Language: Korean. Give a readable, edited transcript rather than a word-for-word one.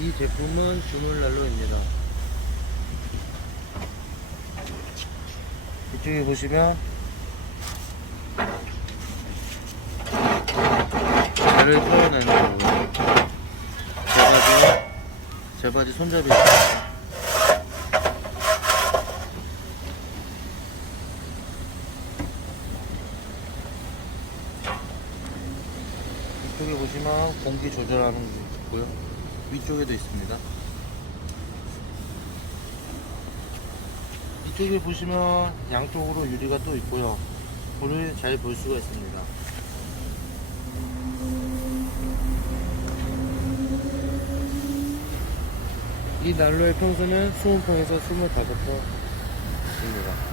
이 제품은 주물난로입니다. 이쪽에 보시면 배를 표현하는 거고요. 제바지 손잡이 있습니다. 이쪽에 보시면 공기 조절하는 게 있고요. 위쪽에도 있습니다. 이쪽에 보시면 양쪽으로 유리가 또 있고요. 불을 잘 볼 수가 있습니다. 이 난로의 평수는 20평에서 25평입니다.